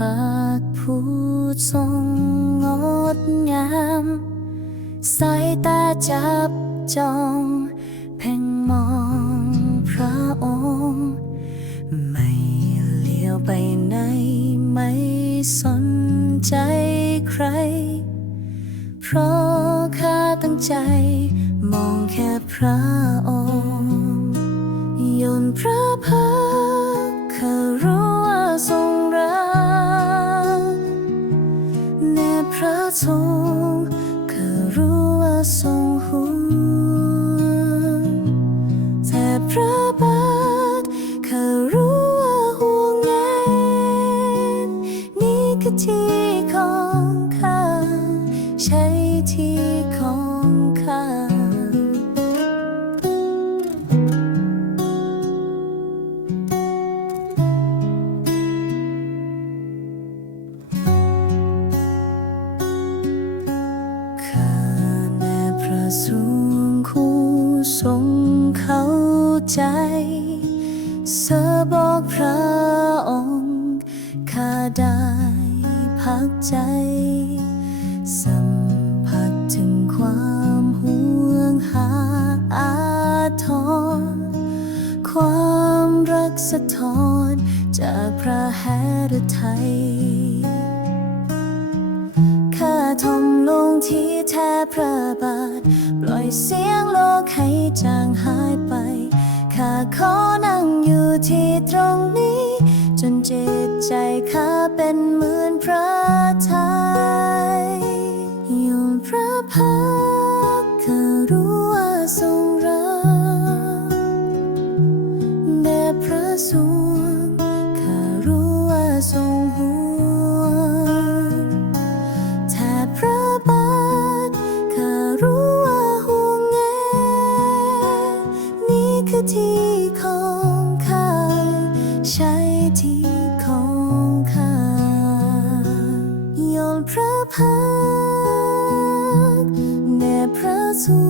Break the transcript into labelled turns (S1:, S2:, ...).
S1: ระพักผู้ทรงงดงาม สายตาจับจ้อง เพ่งมองพระองค์ ไม่เลี้ยวไปไหนไม่สนใจใคร เพราะข้าตั้งใจมองแค่พระองค์ พ สูงคู่ทรงเข้าใจเสบอกพระองค์ข้าได้พักใจ สัมผัสถึงความห่วงหาอาทรความรักสะท้อนจากพระแหฤทัยข้าทม ที่แทบพระบาท ปล่อยเสียงโลกให้จางหายไป ข้าขอนั่งอยู่ที่ตรงนี้ จนจิตใจข้าเป็นเหมือนพระทัยอยู่พระพักข้ารู้ว่าทรงรักแด่พระสูง ที่ของข้า ใช้ที่ของข้ายอมพระพักแด่พระสู